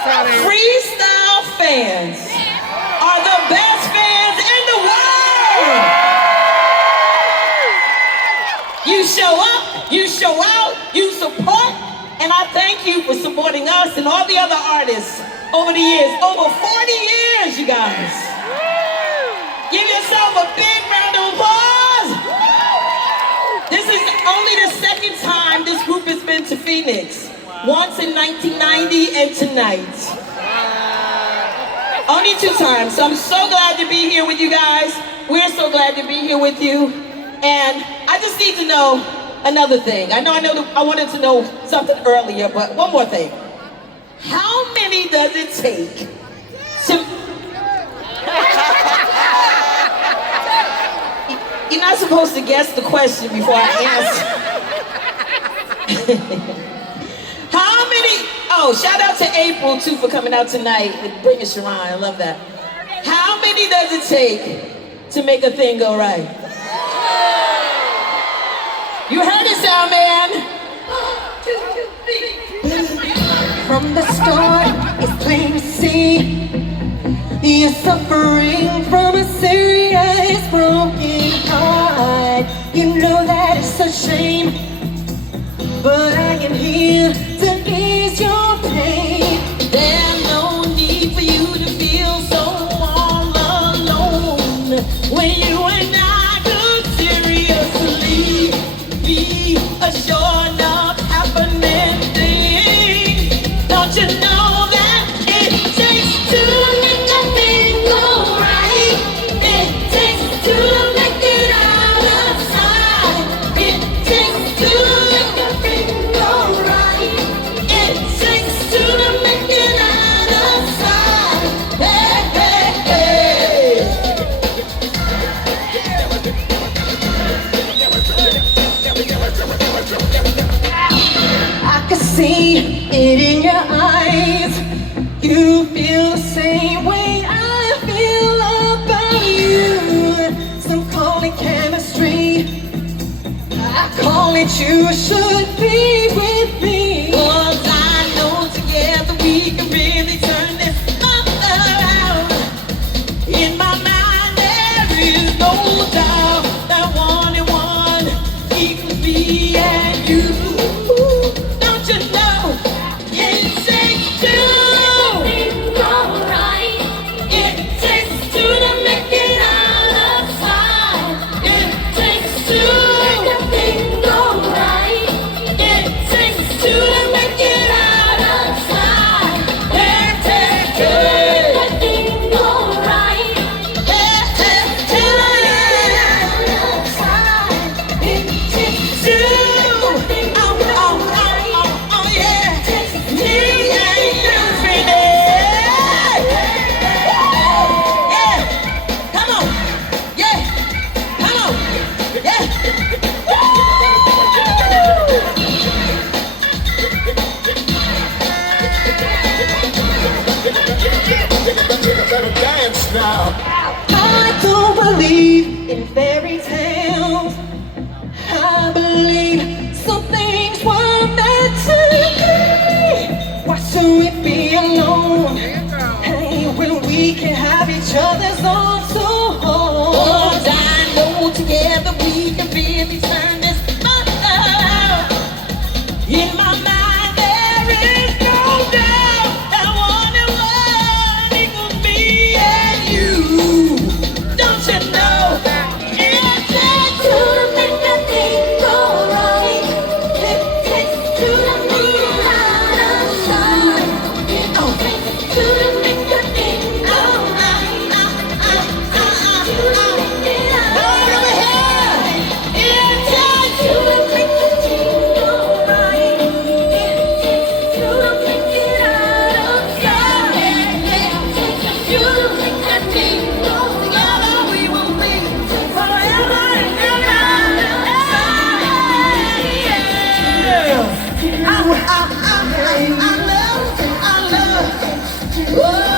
Freestyle fans are the best fans in the world. You show up, you show out, you support, and I thank you for supporting us and all the other artists over the years. Over 40 years, you guys. Give yourself a big round of applause. This is only the second time this group has been to Phoenix. Once in 1990 and tonight. Only 2 times. So I'm so glad to be here with you guys. We're so glad to be here with you. And I just need to know another thing. I wanted to know something earlier, but one more thing. How many does it take to... You're not supposed to guess the question before I answer. How many? Oh, shout out to April too for coming out tonight and bringing Sharon. I love that. How many does it take to make a thing go right? You heard it, sound man. 1, 2, 3. From the start, it's plain to see you're suffering from a serious broken heart. You know that it's a shame, but I am here to ease your pain. There's no need for you to feel so all alone when you and I could seriously be a sure enough happening thing. Don't you know that it takes 2 to make a thing go right? It takes 2 to make it out of sight. It takes 2 to make a thing go right. It takes 2 to make it out of sight. Hey, hey, hey. I can see it in your eyes. You feel the same way I feel about you. Some call it chemistry, I call it you should be with me. 'Cause I know together we can really turn this around. In my mind there is no doubt that 1 and 1 equals me and you. Don't you know it takes 2? It takes 2 to make it out of sight. It takes 2 to make a thing go right. It takes 2 to make it out of sight. It takes 2 to make a thing go right. It takes 2 to make it out of sight. It takes 2 to make a thing go right. Oh yeah. Me and you, Phoenix. Yeah. Come on. Yeah. Come on. Yeah. Better dance now. I don't believe in fairy tales. I believe some things were meant to be. Why should we be alone? Hey, when we can have each other's arms so hold. 'Cause I know together we can really turn this around. In my mind there is no doubt that 1 and 1 equals me and you. Don't you know it takes 2 to make a thing go right? It takes 2 to make it out of sight. It takes 2 to make a thing go right. 2 to make it out of sight. It takes 2 to make a thing go right. It takes 2 to make it out of sight. It takes 2 to make a thing go right. Together we will be forever and ever. I love, I love.